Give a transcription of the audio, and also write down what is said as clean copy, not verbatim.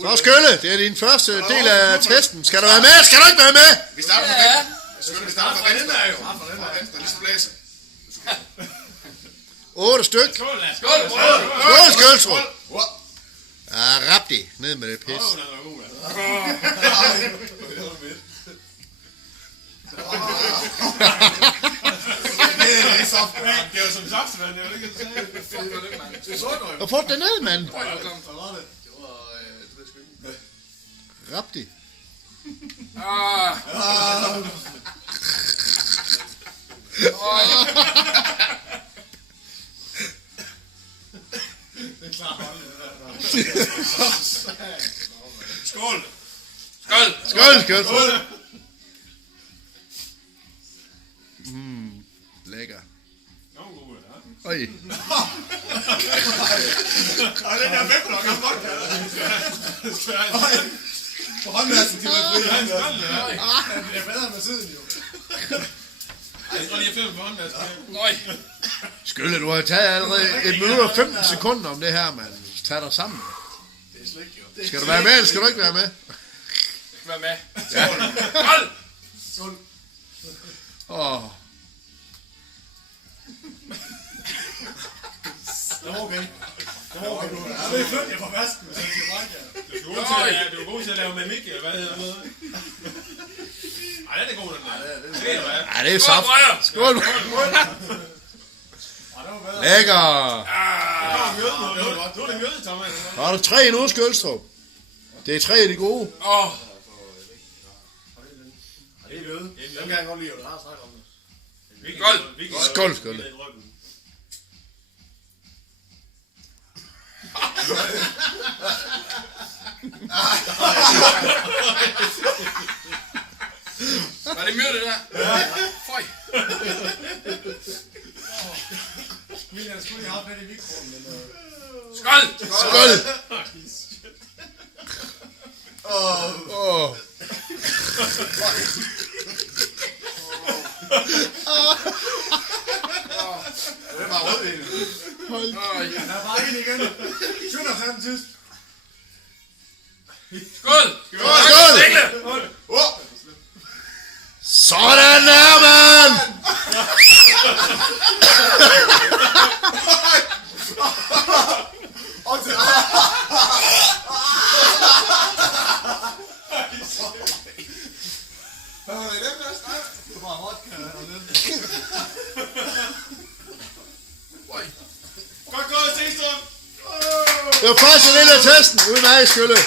Så Skølle, det er din første del af testen. Skal du være med? Skal du ikke være med? Vi starter fra venstre. Skølle, vi starter fra venstre. Fra venstre, ligesom blæser. 8 styk. Skål! Skål, Skølstrup. Ja, rapti. Ned med det pis. Det var som saftevand, jeg vil ikke sige. Og få det ned, mand. Rapti. Skål! Skål, Skølstrup. Lækker. Oj. Og den der væbblok er godt, På håndværelsen til at fri. det er bedre med siden, jo. Jeg tror lige, jeg filmer på håndværelsen. Skølle, du har taget allerede 1 minut og 15 sekunder om det her, mand. Tag dig sammen. Det er slik, jo. Skal du være med, eller skal du ikke være med? Vær med. Skål. Åh. Det var okay. Jeg vil flytte jer fra vasken, hvis jeg skal brække jer. Du er god til at lave mimik, eller hvad hedder det? Ej, den er god, den der. Ja, det er saft. Skål. Lækker. Du er det mjøde, Thomas. Så er der 3 nu, Skølstrup. Det er 3 af de gode. Det er løde. Dem kan jeg godt lide, og der har snakket om det. Skål, Skølle. Var det mjød, det der? Ja. Føj. William skulle lige have fat i mikroen, men... Skål! Skål. Åh. Det er bare rødvin. Der er bare en igen. Skynd os den sidst. Skål! Skål. Sådan der, mand. Hvad var det i den der start? Det var vodka og lidt. Godt gået, Stenstrøm! Det var første del af testen. Uden mig, Skølle.